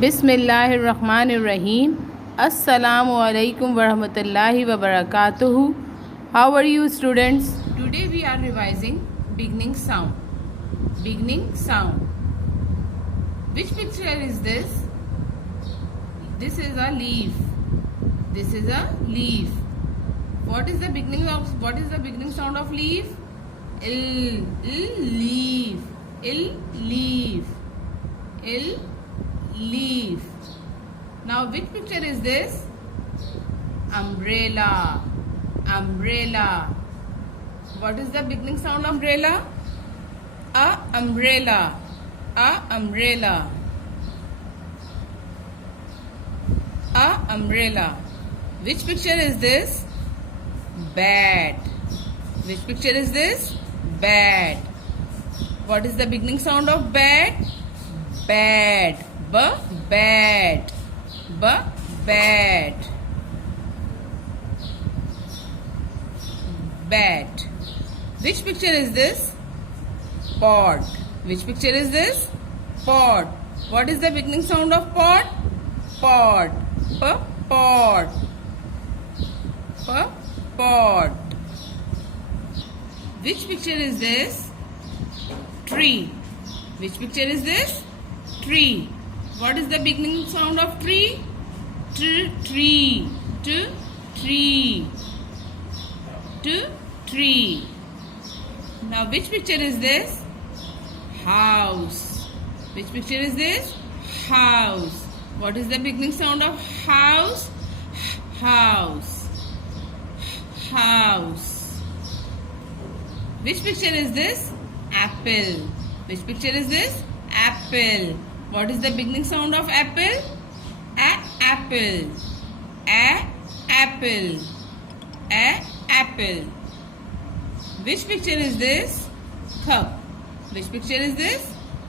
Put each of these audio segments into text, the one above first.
Bismillahirrahmanirrahim. Assalamu alaikum warahmatullahi wabarakatuh. How are you, students? Today we are revising beginning sound. Beginning sound. Which picture is this? This is a leaf. This is a leaf. What is the beginning sound of leaf? Leaf. Leaf. Leaf. Now which picture is this? Umbrella. Umbrella. What is the beginning sound of umbrella? A umbrella. A umbrella. A umbrella. Which picture is this? Bat. Which picture is this? Bat. What is the beginning sound of bat? Bat. Bat. Bat. Bat. Which picture is this? Pot. Which picture is this? Pot. What is the beginning sound of pot? Pot. Pot. Pot. Which picture is this? Tree. Which picture is this? Tree. What is the beginning sound of tree? Tree. Tree. Tree. Now which picture is this? House. Which picture is this? House. What is the beginning sound of house? House. House. Which picture is this? Apple. Which picture is this? Apple. What is the beginning sound of apple? Apple. Apple. Apple. Which picture is this? Cup. Which picture is this?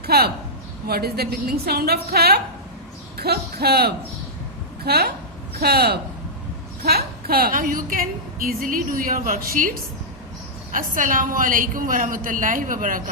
Cup. What is the beginning sound of cup? Cup. Cup. Now you can easily do your worksheets. Assalamu alaikum warahmatullahi wabarakatuh.